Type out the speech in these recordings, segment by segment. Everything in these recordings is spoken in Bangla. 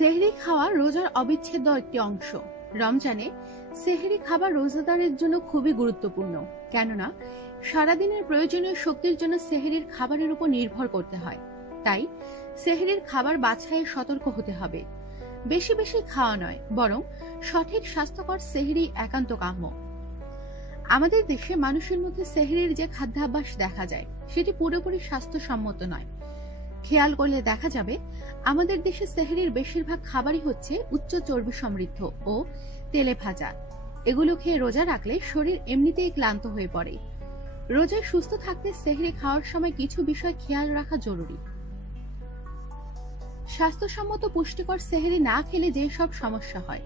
সেহরি খাওয়া রোজার অবিচ্ছেদ্য একটি অংশ। রমজানে সেহরি খাবার রোজাদারের জন্য খুবই গুরুত্বপূর্ণ, কেননা সারাদিনের প্রয়োজনীয় শক্তির জন্য সেহরির খাবারের উপর নির্ভর করতে হয়। তাই সেহরির খাবার বাছাইয়ে সতর্ক হতে হবে। বেশি বেশি খাওয়া নয়, বরং সঠিক স্বাস্থ্যকর সেহরি একান্ত কাম্য। আমাদের দেশে মানুষের মধ্যে সেহরির যে খাদ্যাভ্যাস দেখা যায় সেটি পুরোপুরি স্বাস্থ্যসম্মত নয়। খেয়াল করলে দেখা যাবে আমাদের দেশে সেহরির বেশিরভাগ খাবারই হচ্ছে উচ্চ চর্বি সমৃদ্ধ ও তেলে ভাজা। এগুলো খেয়ে রোজা রাখলে শরীর এমনিতেই ক্লান্ত হয়ে পড়ে। রোজায় সুস্থ থাকতে সেহরি খাওয়ার সময় কিছু বিষয় খেয়াল রাখা জরুরি। স্বাস্থ্যসম্মত পুষ্টিকর সেহরি না খেলে যে সব সমস্যা হয়: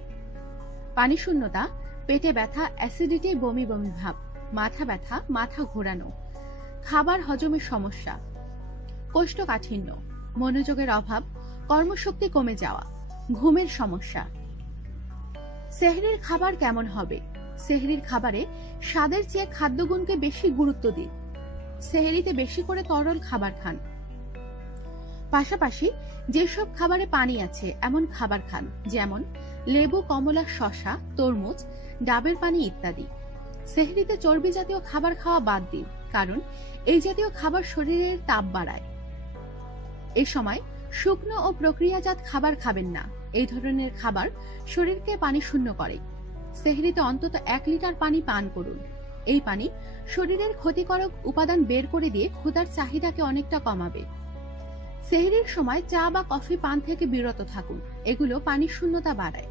পানি শূন্যতা, পেটে ব্যথা, অ্যাসিডিটি, বমি বমি ভাব, মাথা ব্যথা, মাথা ঘোরানো, খাবার হজমের সমস্যা, কোষ্ঠকাঠিন্য, মনোযোগের অভাব, কর্মশক্তি কমে যাওয়া, ঘুমের সমস্যা। সেহরির খাবার কেমন হবে? সেহরির খাবারে স্বাদের চেয়ে খাদ্যগুণকে বেশি গুরুত্ব দিন। সেহরিতে বেশি করে তরল খাবার খান। পাশাপাশি যেসব খাবারে পানি আছে এমন খাবার খান, যেমন লেবু, কমলা, শসা, তরমুজ, ডাবের পানি ইত্যাদি। সেহরিতে চর্বি জাতীয় খাবার খাওয়া বাদ দিন, কারণ এই জাতীয় খাবার শরীরের তাপ বাড়ায়। এই সময় শুকনো ও প্রক্রিয়াজাত খাবার খাবেন না। এই ধরনের খাবার শরীরকে পানি শূন্য করে। সেহরিতে অন্তত 1 লিটার পানি পান করুন। এই পানি শরীরের ক্ষতিকারক উপাদান বের করে দিয়ে ক্ষুধার চাহিদাকে অনেকটা কমাবে। সেহরির সময় চা বা কফি পান থেকে বিরত থাকুন, এগুলো পানি শূন্যতা বাড়ায়।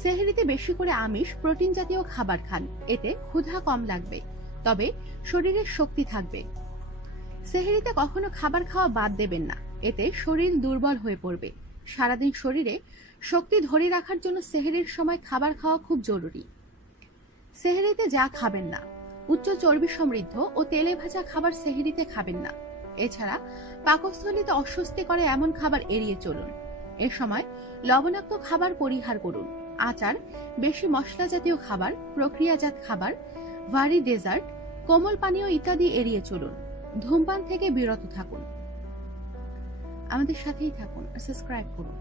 সেহরিতে বেশি করে আমিষ, প্রোটিন জাতীয় খাবার খান, এতে ক্ষুধা কম লাগবে, তবে শরীরের শক্তি থাকবে। সেহরিতে কখনো খাবার খাওয়া বাদ দেবেন না, এতে শরীর দুর্বল হয়ে পড়বে। সারাদিন শরীরে শক্তি ধরে রাখার জন্য সেহরির সময় খাবার খাওয়া খুব জরুরি। সেহরিতে যা খাবেন না: উচ্চ চর্বি সমৃদ্ধ ও তেলে ভাজা খাবার সেহরিতে খাবেন না। এছাড়া পাকস্থলীতে অস্বস্তি করে এমন খাবার এড়িয়ে চলুন। এ সময় লবণাক্ত খাবার পরিহার করুন। আচার, বেশি মশলা জাতীয় খাবার, প্রক্রিয়াজাত খাবার, ভারী ডেজার্ট, কোমল পানীয় ইত্যাদি এড়িয়ে চলুন। ধূমপান থেকে বিরত থাকুন। আমাদের সাথেই থাকুন আর সাবস্ক্রাইব করুন।